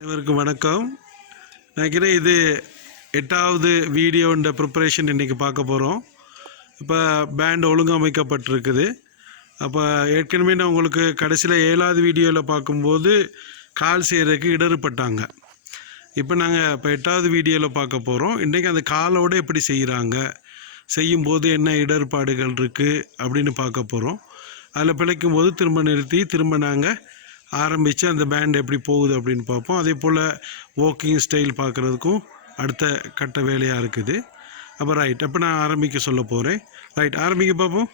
அனைவருக்கும் வணக்கம். நினைக்கிறேன் இது 8வது வீடியோன்ற ப்ரிப்பரேஷன் இன்றைக்கி பார்க்க போகிறோம். இப்போ பேண்ட் ஒழுங்கமைக்கப்பட்டிருக்குது. அப்போ ஏற்கனவே நான் உங்களுக்கு கடைசியில் 7வது வீடியோவில் பார்க்கும்போது கால் செய்கிறதுக்கு இடறுபட்டாங்க. இப்போ நாங்கள் இப்போ 8வது வீடியோவில் பார்க்க போகிறோம். இன்றைக்கி அந்த காலோடு எப்படி செய்கிறாங்க, செய்யும்போது என்ன இடர்பாடுகள் இருக்குது அப்படின்னு பார்க்க போகிறோம். அதில் பிழைக்கும் போது திரும்ப நிறுத்தி திரும்ப நாங்கள் ஆரம்பித்து அந்த பேண்ட் எப்படி போகுது அப்படின்னு பார்ப்போம். அதே போல் வாக்கிங் ஸ்டைல் பார்க்குறதுக்கும் அடுத்த கட்ட வேலையாக இருக்குது. அப்போ ரைட், அப்போ நான் ஆரம்பிக்க சொல்ல போகிறேன். ரைட், ஆரம்பிக்க பார்ப்போம்.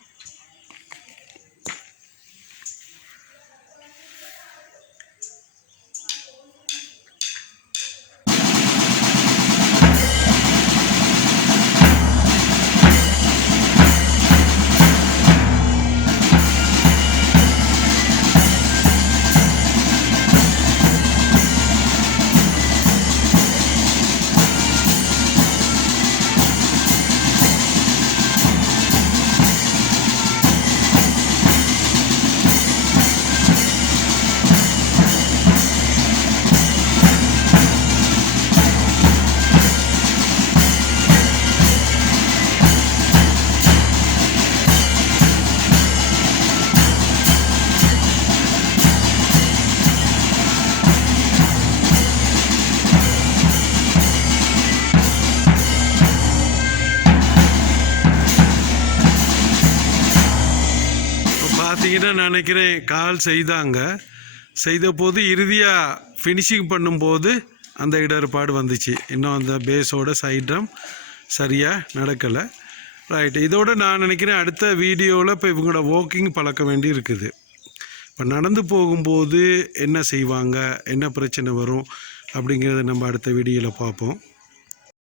பார்த்தீங்கன்னா நான் நினைக்கிறேன் கால் செய்த போது இறுதியாக ஃபினிஷிங் பண்ணும்போது அந்த இடர்பாடு வந்துச்சு. இன்னும் அந்த பேஸோட சைட்ரம் சரியாக நடக்கலை. ரைட், இதோடு நான் நினைக்கிறேன் அடுத்த வீடியோவில் இப்போ இவங்களோட வாக்கிங் பழக்க வேண்டி இருக்குது. இப்போ நடந்து போகும்போது என்ன செய்வாங்க, என்ன பிரச்சனை வரும் அப்படிங்கிறத நம்ம அடுத்த வீடியோவில் பார்ப்போம்.